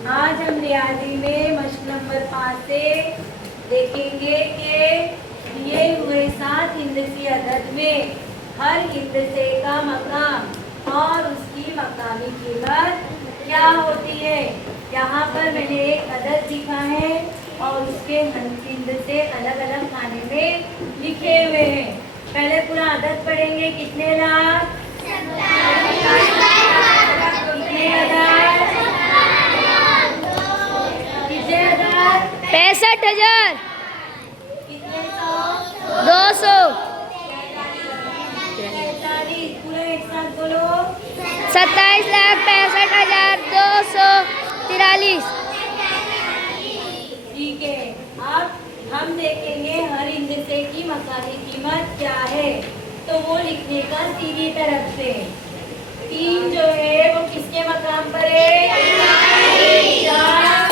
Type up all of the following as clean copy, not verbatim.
आज हम रियाजी में मशक नंबर 5 से देखेंगे कि दिए हुए 7 हिंदसी अदद में हर हिंदसे का मकाम और उसकी मकामी कीमत क्या होती है। यहाँ पर मैंने एक अदद लिखा है और उसके हिंदसे अलग अलग खाने में लिखे हुए हैं। पहले पूरा अदद पढ़ेंगे। कितने लाख, कितने हजार, 65,000, कितने सौ, 200, 43। पूरा एक साथ बोलो। 27,65,243। ठीक है, अब हम देखेंगे हर हिंदसे की मकामी कीमत क्या है। तो वो लिखने का सीधी तरफ से 3 जो है वो किसके मकाम पर है। 4,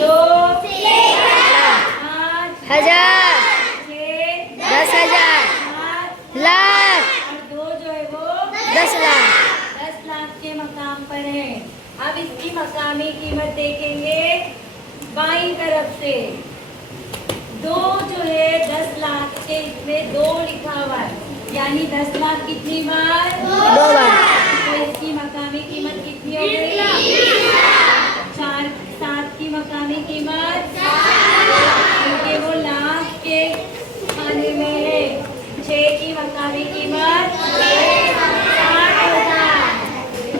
2, 5, 1000, 6, 10,000, 7 लाख, और 2 जो है वो 10 लाख। 10 लाख के मकाम पर है। अब इसकी मकामी कीमत देखेंगे बाईं तरफ से। 2 जो है 10 लाख के इसमें 2 लिखा हुआ है, यानी 10 लाख कितनी बार, 2 बार। तो इसकी मकामी कीमत कितनी हो गई। 4, 7 की मकामी कीमत, क्योंकि वो लाख के खाने में है। 6 की मकामी कीमत 60,000,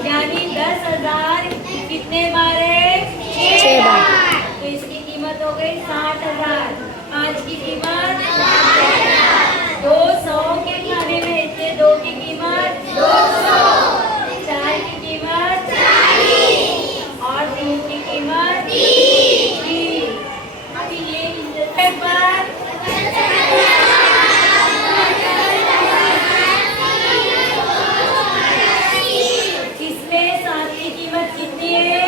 यानी 10,000 कितने बार है, 6 बार। तो इसकी कीमत हो गई 60,000। 5 की कीमत 200 के खाने में इससे 2 की कीमत 200, 4 की कीमत 40 और 3 की कीमत 30। अभी ये पर इसमें 7 की कीमत कितनी है,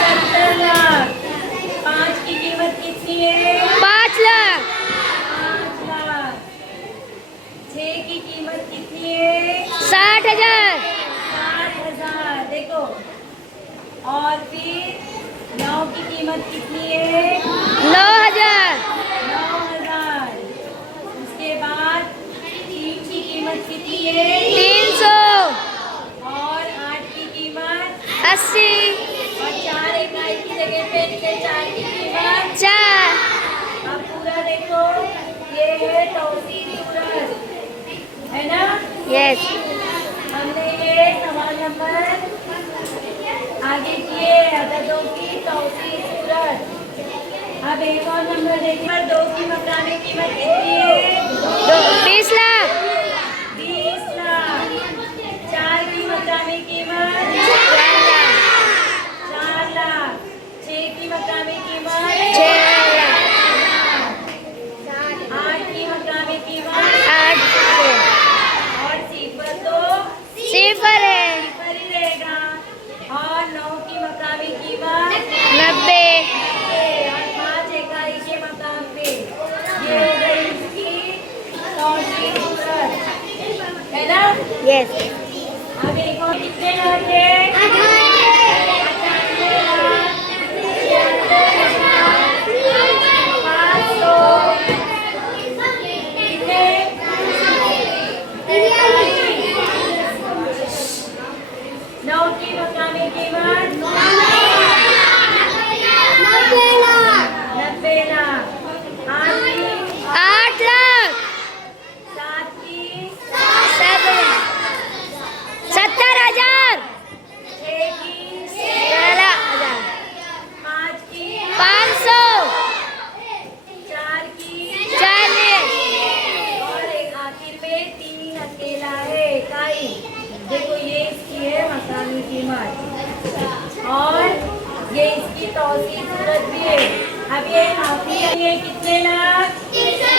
70 लाख। 5 की कीमत कितनी है, 5 लाख, 5 लाख। 6 की कीमत कितनी है, 60,000, 60,000। देखो, और फिर 9 की कीमत कितनी है, 9,000, 9,000। उसके बाद 3 की कीमत कितनी है, 300, और 8 की कीमत 80, और 4 इकाई की जगह पे लिखे 4 की कीमत 4। अब पूरा देखो, ये है तौसीफ सूरत, है ना। यस, हमने ये सवाल नंबर आगे किए अददों की तौसीफ सूरत। अब एक और नंबर देखिए, 2 की मकामी कीमत कितनी है, 20 लाख, 20 लाख। 4 की मकामी कीमत 4 लाख, 4 लाख। 6 की मकामी कीमत 6 लाख, 8 की मकामी कीमत 8 से और सिफर तो सिफर है, सिफर ही रहेगा। और 9 की मकामी कीमत 90, और 5 इकाई के मकाम पे। ये हो गई इसकी तौसीफ सूरत, है ना। यस। अब एक और कितने लाख है, 98 लाख, 500, कितने 9 की मकामी कीमत 90 लाख। 8 लाख, 7 की 70,000, 6 की 16,000, 5 की 500, 4 की 40, और एक आखिर में 3 अकेला है इकाई। देखो, ये इसकी है मकामी कीमत और ये इसकी तौसीफ सूरत भी है। अब ये आखिरी है, कितने लाख, कितने